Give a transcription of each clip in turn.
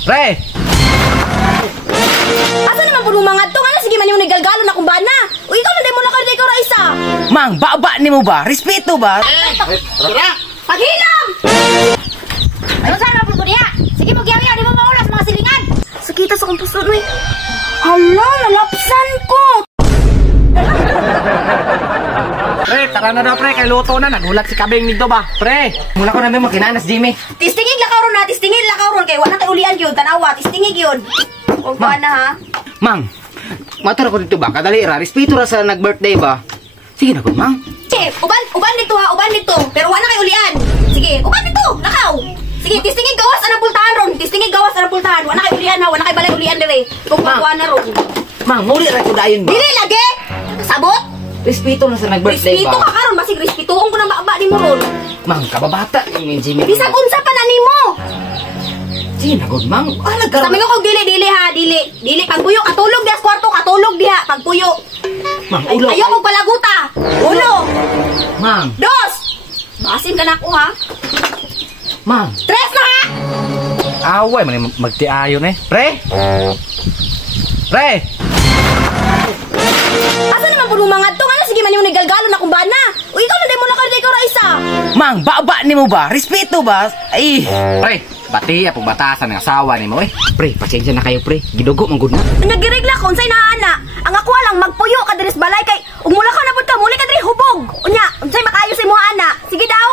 Pre! Asa naman po mga to? Ano sige man yung nigalgalo na kumbana? O ikaw na din mo nakarday ko isa. Mang, baba ni mo ba? Respeto ba? Tara! Paghilam! Ano saan na po niya? Sige mo giyaw-yaw, di mo maulas mga silingan. Sakita sa kong puso, eh. Hala, nalapsan ko! Pre, tara na daw pre, kay luto na. Nagulat si Kabing nito ba? Pre, mula ko na may makinanas, Jimmy. Tistingig lakaw ron ha, tistingig lakaw ron. Kaya wala kay ulian yun, tanawa, tistingig yun. Huwag pa na ha. Mang, matura ko dito ba? Kadali ra, respeto ra sa nag-birthday ba? Sige na, good, Mang. Sige, uban dito ha, uban dito. Pero wala kay ulian. Sige, uban dito, lakaw. Sige, tistingig gawas anang pultahan ron. Tistingig gawas anang pultahan. Wala kay ulian ha, wala kay balay ulian dire. Kung kukuha na ron. Mang, muli ra ko dayon ba? Dili lagi! Sabot! Respeto na sa nag-birthday Respeto ba? ka karon, basig respetuon ko na baba ni mo ron. Mang, kababata ni Jimmy. Bisag unsa pa na nimo. Sige na, good, Mang. Ah, Sabi nagkaroon. ko kog dili ha, dili pagpuyo katulog diha sa kwarto, katulog diha pagpuyo. Mang, ulo. Ayaw kog palaguta. Uno, Mang, dos. Basin ka na ako ha. Mang. Tres na ha. Away, magtiayon eh. Pre? Pre! Asa naman po mga to? Ano sige man yung nigalgalo na kumbana? O ikaw na din mo nakarday ko ra isa. Mang, baba ni mo ba? Respeto ba? Ay! Pre, bati, apong batasan ng asawa ni mo eh. Pre, pasensya na kayo pre. Gidugo, manggod na. Nagirigla ko unsay naa ana. Ang ako lang magpuyo ka diris balay kay ug mula ka na pud ka muli ka diri hubog. Unya, unsay makayo sa imong ana? Sige daw.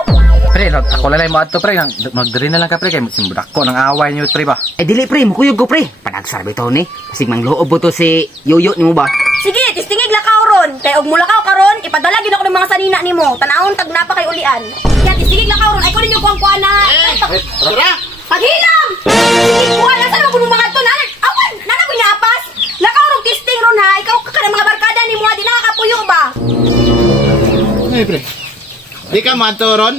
Pre, ako lalay mo ato pre, magdiri na lang ka pre, kay simbudak ko ng away niyo pre ba? Eh dili pre, mukuyog ko pre. Panagsarbi to ni. Kasi mangloob mo to si Yoyo ni mo ba? Sige, tistingig lakaw ron. Kay og mula ka karon, ipadala gid ako ng mga sanina nimo. Tanawon tag napa kay ulian. Ya tistingig lakaw ron. Ay ko ninyo kuang na. Tara! Paghilam! Kuha na sa mga mga to. Awan! Nana ko niya apas? Lakaw ron tisting ron ha. Ikaw ka ng mga barkada nimo di nakakapuyo ba? Ay, pre. Di ka maturon?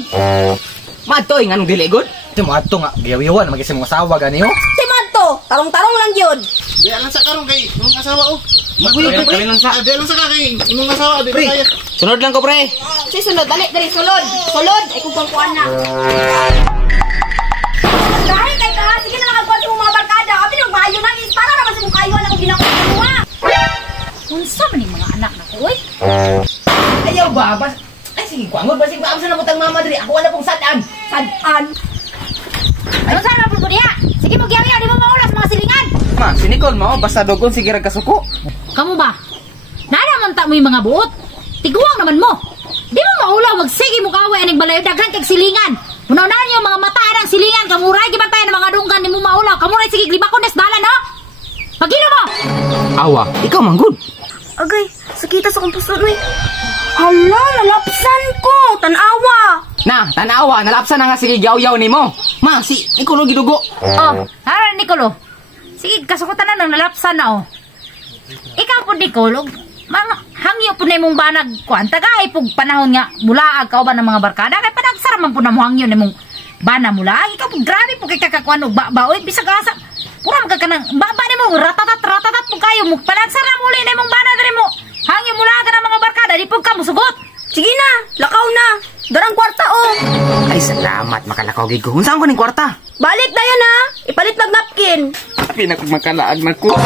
Matoy nga nung dili good. Ito mo ato nga, giyaw-yawan, mag-isa mong asawa gani ho. Si Madto, tarong-tarong lang yun. Di alang sa karong kay imong asawa oh. Maguyog ko pre. Di alang sa ka kay imong asawa di Pre, kaya. sunod lang ko pre. Si sunod, dali, sulod. Sulod, ay kung kuha na. Dahil kay ka, sige na makagkuhan sa mga barkada. Abi nung bayo na, para naman sa mukha yun ang ginakuha. Unsa man yung mga anak na ko, oy? Ayaw ba? Ay sige, kuangod ba sige ba sa namutang mama diri? Ako wala pong sadaan. Sadaan. Ano saan na po niya? Sige mo giyaw-yaw, di mo maulas mga silingan. Ma, si Nicole mo, basta dogon sige ra kasuko. Kamu ba? Nanaman ta mo yung mga buot. Tiguang naman mo. Di mo maulaw, magsige mo kaway aning balayo daghan kag silingan. Munaw-naw niyo mga mata ng silingan, kamuray gibantay ng mga dunggan ni mo maulaw. Kamuray sige libakones bala no? Pagino mo. Awa, ikaw manggod. Agay, sakita sa kong puso, eh. Hala, nalapsan ko. Tanawa. Na, tanawa, nalapsan na nga sige yaw-yaw ni mo. Ma, si Nicole gidugo. Oh, haran Nicolo. Sige, kasukutan na ng nalapsan na oh. Ikaw po Nicolo, mga hangyo po na mong banag kuan tagay pug panahon nga mulaag ka ba ng mga barkada kay panagsaraman po na mo hangyo nimong bana mulaag. Ikaw po grabe po kay kakakuan og baoy bisag asa. Pura magka kanang baba nimo ratatat po kayo mo panagsara muli nimong bana diri mo. Hangyo mulaag ka ng mga barkada di pug ka mosugot. Sige na, lakaw na. Darang kwarta, oh. Ay, salamat, makalakaw gid ko. Unsaan ko ning kwarta? Balik na yan, ha. Ipalit mag napkin. Pinakmakalaag na ko.